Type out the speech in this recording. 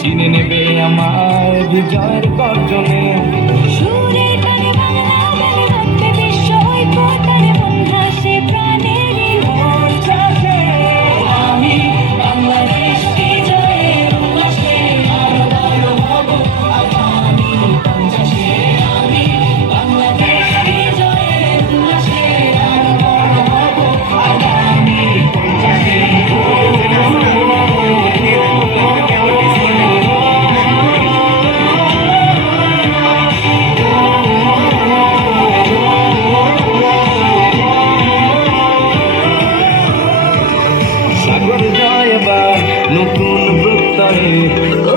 চিনে নেবে আমার বিজয়ের গর্জনে। নতুন প্রত্যয়ে